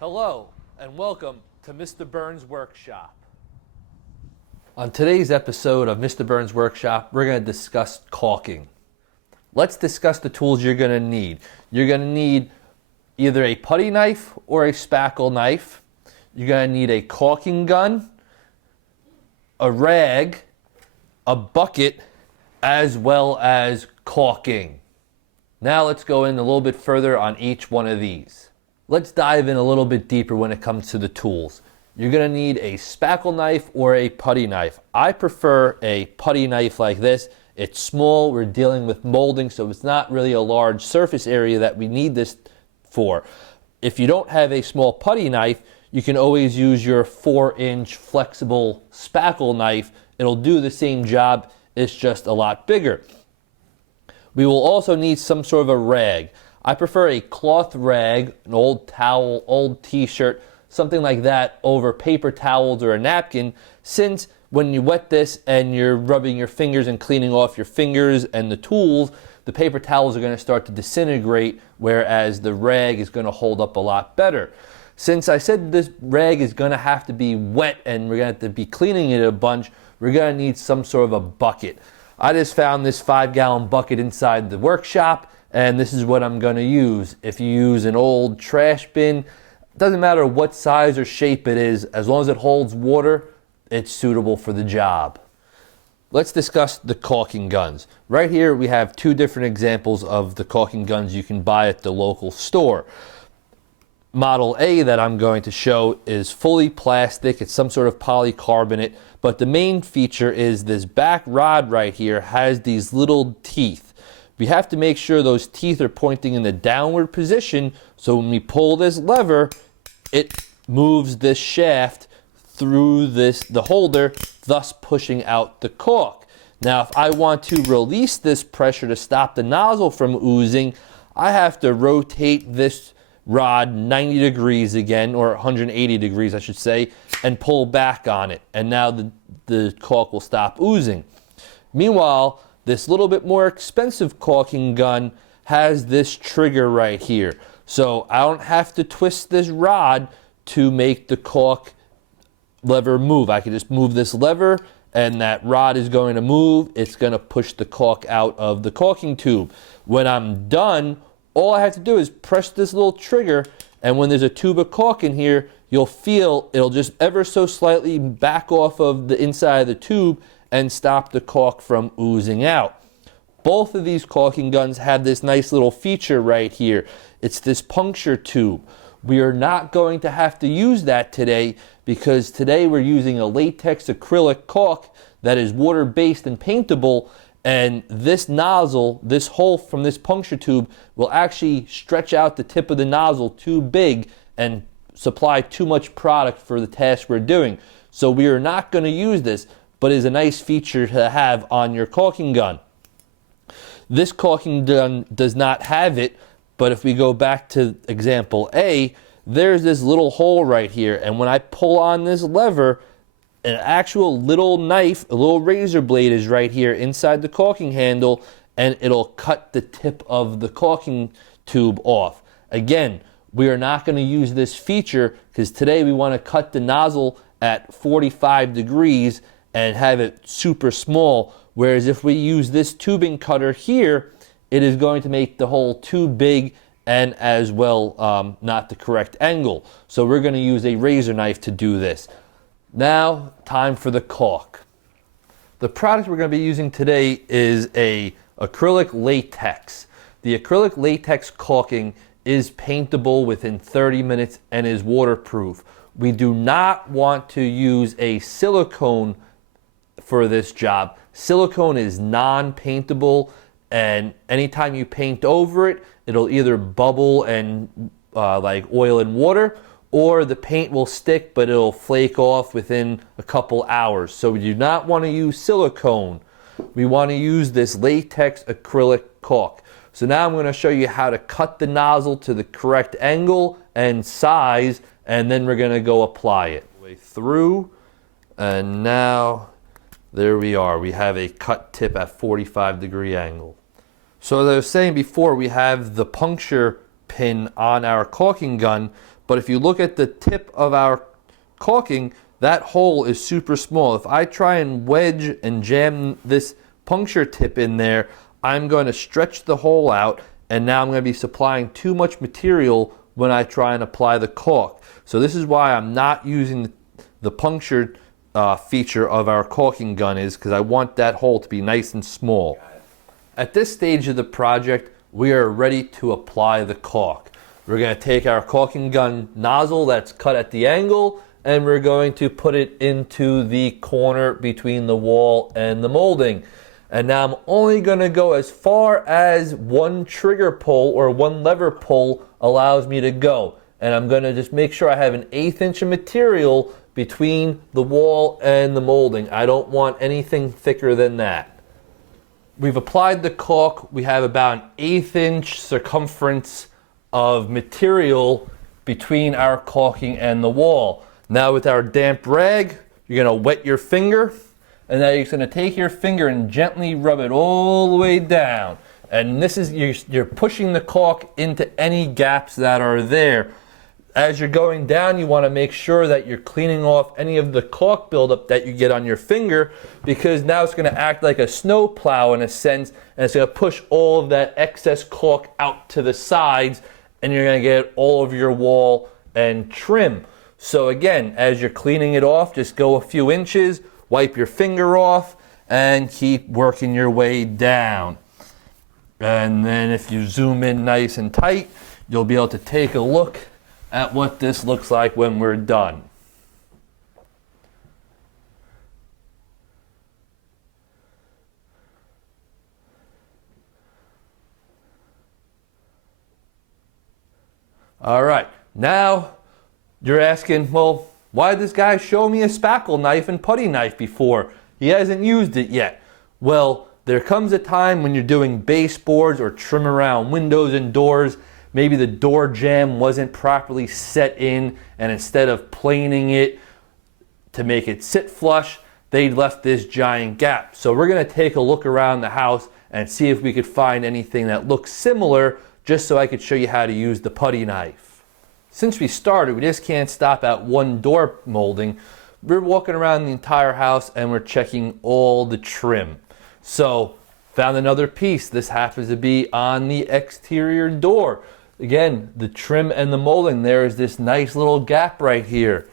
Hello and welcome to Mr. Burns' Workshop. On today's episode of Mr. Burns' Workshop, we're going to discuss caulking. Let's discuss the tools you're going to need. You're going to need either a putty knife or a spackle knife. You're going to need a caulking gun, a rag, a bucket, as well as caulking. Now let's go in a little bit further on each one of these. Let's dive in a little bit deeper when it comes to the tools. You're going to need a spackle knife or a putty knife. I prefer a putty knife like this. It's small, we're dealing with molding, so it's not really a large surface area that we need this for. If you don't have a small putty knife, you can always use your 4-inch flexible spackle knife. It'll do the same job, it's just a lot bigger. We will also need some sort of a rag. I prefer a cloth rag, an old towel, old t-shirt, something like that over paper towels or a napkin, since when you wet this and you're rubbing your fingers and cleaning off your fingers and the tools, the paper towels are going to start to disintegrate, whereas the rag is going to hold up a lot better. Since I said this rag is going to have to be wet and we're going to have to be cleaning it a bunch, we're going to need some sort of a bucket. I just found this 5-gallon bucket inside the workshop, and this is what I'm going to use. If you use an old trash bin, doesn't matter what size or shape it is, as long as it holds water, it's suitable for the job. Let's discuss the caulking guns. Right here we have two different examples of the caulking guns you can buy at the local store. Model A that I'm going to show is fully plastic. It's some sort of polycarbonate, but the main feature is this back rod right here has these little teeth. We have to make sure those teeth are pointing in the downward position, so when we pull this lever, it moves this shaft through the holder, thus pushing out the caulk. Now, if I want to release this pressure to stop the nozzle from oozing, I have to rotate this rod 90 degrees again, or 180 degrees I should say, and pull back on it. And now the caulk will stop oozing. Meanwhile, this little bit more expensive caulking gun has this trigger right here. So I don't have to twist this rod to make the caulk lever move. I can just move this lever and that rod is going to move. It's going to push the caulk out of the caulking tube. When I'm done, all I have to do is press this little trigger, and when there's a tube of caulk in here, you'll feel it'll just ever so slightly back off of the inside of the tube and stop the caulk from oozing out. Both of these caulking guns have this nice little feature right here. It's this puncture tube. We are not going to have to use that today because today we're using a latex acrylic caulk that is water-based and paintable, and this nozzle, this hole from this puncture tube, will actually stretch out the tip of the nozzle too big and supply too much product for the task we're doing. So we are not going to use this, but is a nice feature to have on your caulking gun. This caulking gun does not have it, but if we go back to example A, there's this little hole right here, and when I pull on this lever, an actual little knife, a little razor blade is right here inside the caulking handle, and it'll cut the tip of the caulking tube off. Again, we are not going to use this feature because today we want to cut the nozzle at 45 degrees and have it super small, whereas if we use this tubing cutter here, it is going to make the hole too big and as well not the correct angle. So we're going to use a razor knife to do this. Now, time for the caulk. The product we're going to be using today is a acrylic latex. The acrylic latex caulking is paintable within 30 minutes and is waterproof. We do not want to use a silicone for this job. Silicone is non-paintable, and anytime you paint over it, it'll either bubble and like oil and water, or the paint will stick but it'll flake off within a couple hours. So we do not want to use silicone. We want to use this latex acrylic caulk. So now I'm going to show you how to cut the nozzle to the correct angle and size, and then we're going to go apply it. Way through, and now there we are. We have a cut tip at 45-degree angle. So as I was saying before, we have the puncture pin on our caulking gun, But if you look at the tip of our caulking, that hole is super small. If I try and wedge and jam this puncture tip in there, I'm going to stretch the hole out, and now I'm going to be supplying too much material when I try and apply the caulk. So this is why I'm not using the punctured feature of our caulking gun, is because I want that hole to be nice and small. At this stage of the project, we are ready to apply the caulk. We're going to take our caulking gun nozzle that's cut at the angle, and we're going to put it into the corner between the wall and the molding. And now I'm only going to go as far as one trigger pull or one lever pull allows me to go. And I'm going to just make sure I have an 1/8 inch of material between the wall and the molding. I don't want anything thicker than that. We've applied the caulk. We have about an 1/8 inch circumference of material between our caulking and the wall. Now with our damp rag, you're going to wet your finger, and now you're going to take your finger and gently rub it all the way down. And this is, you're pushing the caulk into any gaps that are there. As you're going down, you want to make sure that you're cleaning off any of the caulk buildup that you get on your finger, because now it's going to act like a snow plow in a sense, and it's going to push all of that excess caulk out to the sides, and you're going to get it all over your wall and trim. So again, as you're cleaning it off, just go a few inches, wipe your finger off, and keep working your way down. And then if you zoom in nice and tight, you'll be able to take a look at what this looks like when we're done. All right, now you're asking, well, why did this guy show me a spackle knife and putty knife before? He hasn't used it yet. Well, there comes a time when you're doing baseboards or trim around windows and doors. Maybe the door jamb wasn't properly set in, and instead of planing it to make it sit flush, they left this giant gap. So we're going to take a look around the house and see if we could find anything that looks similar, just so I could show you how to use the putty knife. Since we started, we just can't stop at one door molding. We're walking around the entire house and we're checking all the trim. So found another piece. This happens to be on the exterior door. Again, the trim and the molding, there is this nice little gap right here.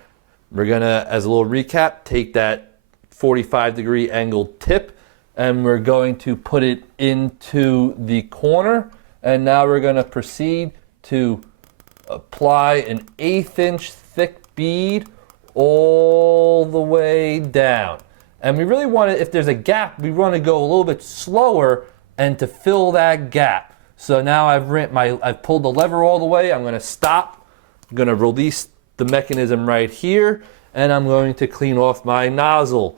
We're gonna, as a little recap, take that 45-degree angled tip and we're going to put it into the corner. And now we're gonna proceed to apply an 1/8 inch thick bead all the way down. And we really want to, if there's a gap, we want to go a little bit slower and to fill that gap. So now I've pulled the lever all the way. I'm going to stop. I'm going to release the mechanism right here, and I'm going to clean off my nozzle.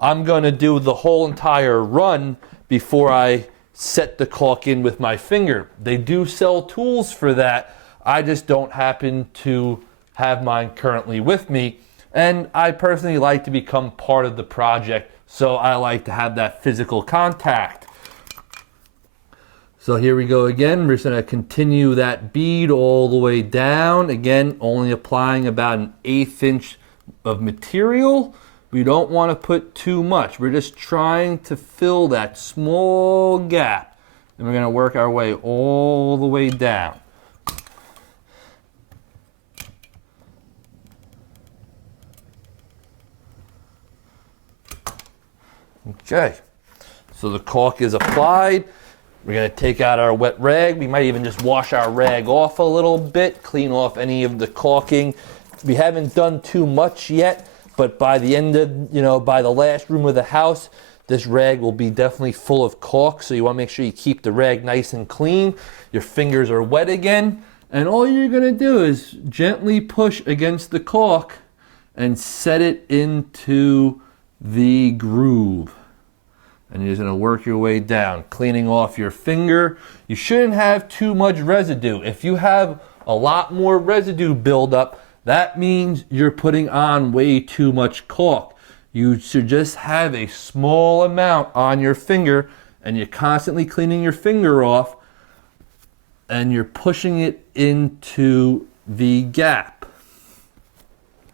I'm going to do the whole entire run before I set the caulk in with my finger. They do sell tools for that. I just don't happen to have mine currently with me. And I personally like to become part of the project, so I like to have that physical contact. So here we go again. We're just going to continue that bead all the way down. Again, only applying about an 1/8 inch of material. We don't want to put too much. We're just trying to fill that small gap. And we're going to work our way all the way down. Okay, so the caulk is applied. We're going to take out our wet rag. We might even just wash our rag off a little bit, clean off any of the caulking. We haven't done too much yet, but by the end of, by the last room of the house, this rag will be definitely full of caulk. So you want to make sure you keep the rag nice and clean. Your fingers are wet again. And all you're going to do is gently push against the caulk and set it into the groove. And you're just going to work your way down, cleaning off your finger. You shouldn't have too much residue. If you have a lot more residue buildup, that means you're putting on way too much caulk. You should just have a small amount on your finger, and you're constantly cleaning your finger off, and you're pushing it into the gap.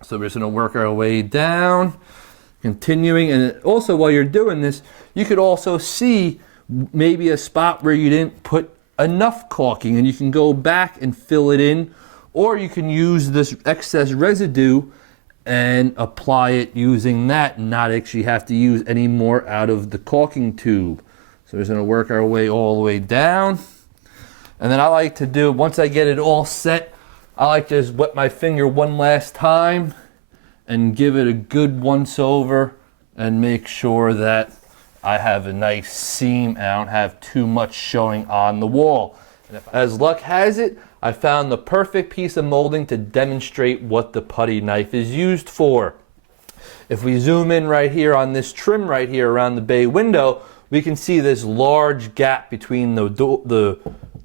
So we're just gonna work our way down, continuing. And also while you're doing this, you could also see maybe a spot where you didn't put enough caulking, and you can go back and fill it in, or you can use this excess residue and apply it using that and not actually have to use any more out of the caulking tube. So we're just gonna work our way all the way down. And then I like to do, once I get it all set, I like to just wet my finger one last time and give it a good once over and make sure that I have a nice seam and I don't have too much showing on the wall. And as luck has it, I found the perfect piece of molding to demonstrate what the putty knife is used for. If we zoom in right here on this trim right here around the bay window, we can see this large gap between the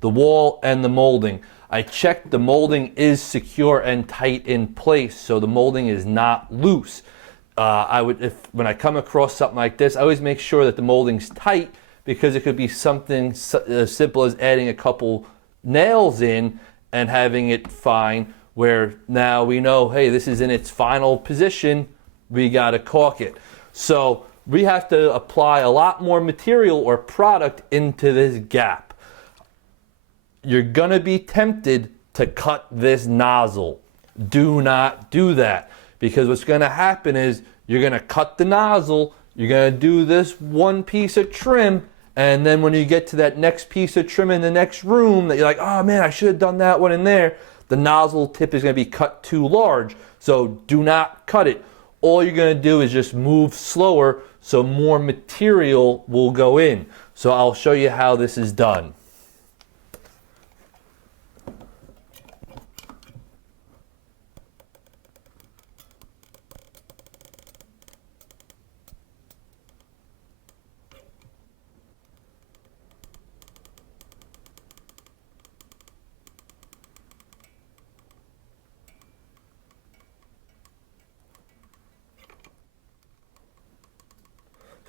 wall and the molding. I checked the molding is secure and tight in place, so the molding is not loose. When I come across something like this, I always make sure that the molding's tight, because it could be something as simple as adding a couple nails in and having it fine, where now we know, hey, this is in its final position, we gotta caulk it. So we have to apply a lot more material or product into this gap. You're gonna be tempted to cut this nozzle. Do not do that, because what's gonna happen is you're gonna cut the nozzle, you're gonna do this one piece of trim, and then when you get to that next piece of trim in the next room that you're like, oh man, I should have done that one in there, the nozzle tip is gonna be cut too large. So do not cut it. All you're gonna do is just move slower so more material will go in. So I'll show you how this is done.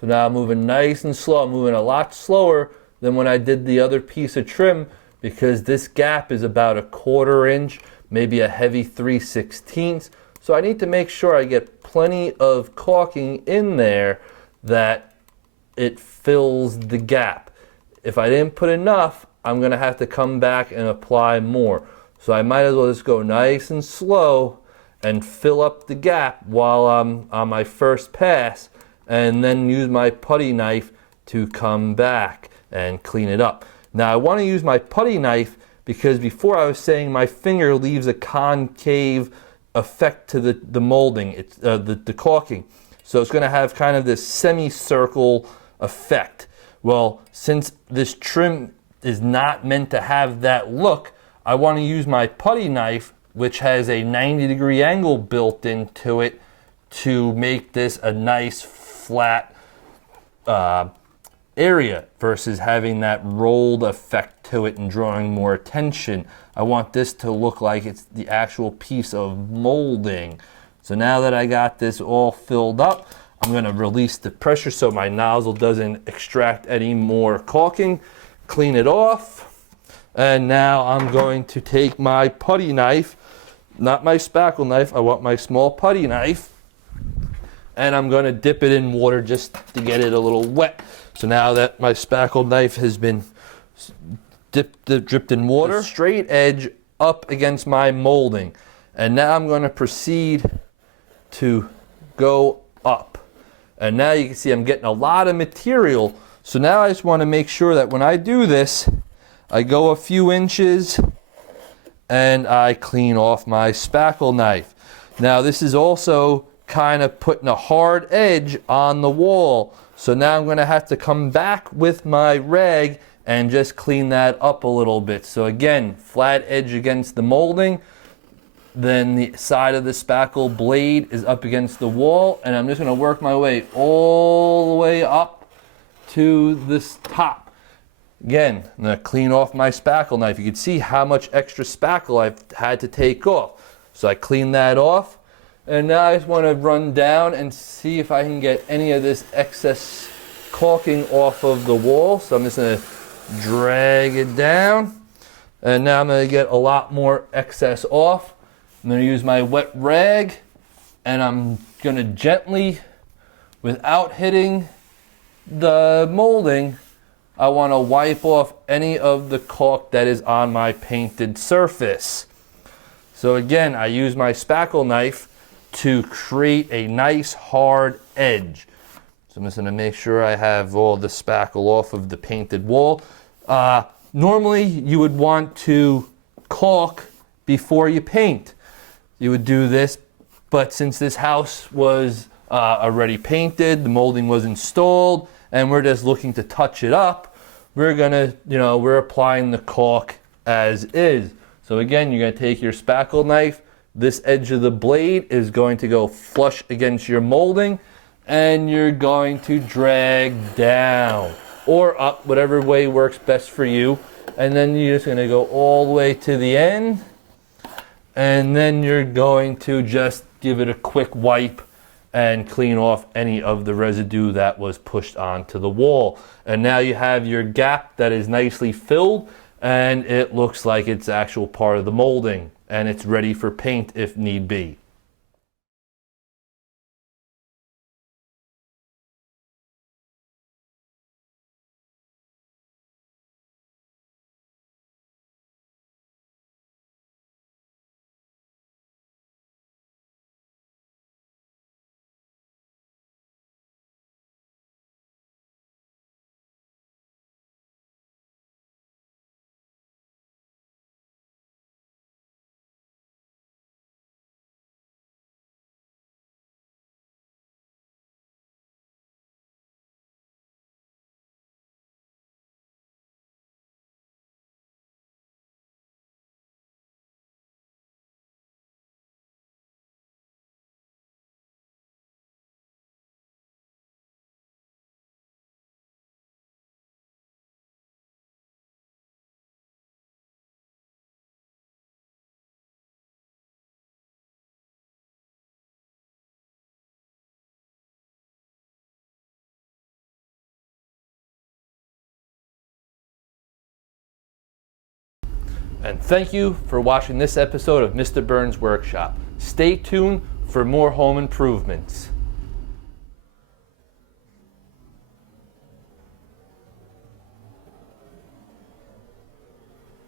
So now I'm moving nice and slow. I'm moving a lot slower than when I did the other piece of trim, because this gap is about a 1/4 inch, maybe a heavy 3/16. So I need to make sure I get plenty of caulking in there that it fills the gap. If I didn't put enough, I'm gonna have to come back and apply more. So I might as well just go nice and slow and fill up the gap while I'm on my first pass, and then use my putty knife to come back and clean it up. Now I want to use my putty knife because before I was saying my finger leaves a concave effect to the molding, it's the caulking. So it's going to have kind of this semicircle effect. Well, since this trim is not meant to have that look, I want to use my putty knife, which has a 90-degree angle built into it, to make this a nice flat area versus having that rolled effect to it and drawing more attention. I want this to look like it's the actual piece of molding. So now that I got this all filled up, I'm going to release the pressure so my nozzle doesn't extract any more caulking, clean it off, and now I'm going to take my putty knife, not my spackle knife, I want my small putty knife, and I'm going to dip it in water just to get it a little wet. So now that my spackle knife has been dripped in water, the straight edge up against my molding. And now I'm going to proceed to go up. And now you can see I'm getting a lot of material. So now I just want to make sure that when I do this, I go a few inches and I clean off my spackle knife. Now this is also kind of putting a hard edge on the wall. So now I'm going to have to come back with my rag and just clean that up a little bit. So again, flat edge against the molding, then the side of the spackle blade is up against the wall, and I'm just going to work my way all the way up to this top. Again, I'm going to clean off my spackle knife. You can see how much extra spackle I've had to take off. So I clean that off. And now I just want to run down and see if I can get any of this excess caulking off of the wall. So I'm just going to drag it down. And now I'm going to get a lot more excess off. I'm going to use my wet rag and I'm gonna gently, without hitting the molding, I want to wipe off any of the caulk that is on my painted surface. So again, I use my spackle knife to create a nice hard edge. So I'm just going to make sure I have all the spackle off of the painted wall. Normally you would want to caulk before you paint. You would do this, but since this house was already painted, the molding was installed, and we're just looking to touch it up, we're applying the caulk as is. So again, you're gonna take your spackle knife, this edge of the blade is going to go flush against your molding, and you're going to drag down or up, whatever way works best for you. And then you're just gonna go all the way to the end, and then you're going to just give it a quick wipe and clean off any of the residue that was pushed onto the wall. And now you have your gap that is nicely filled, and it looks like it's actual part of the molding, and it's ready for paint if need be. And thank you for watching this episode of Mr. Burns Workshop. Stay tuned for more home improvements.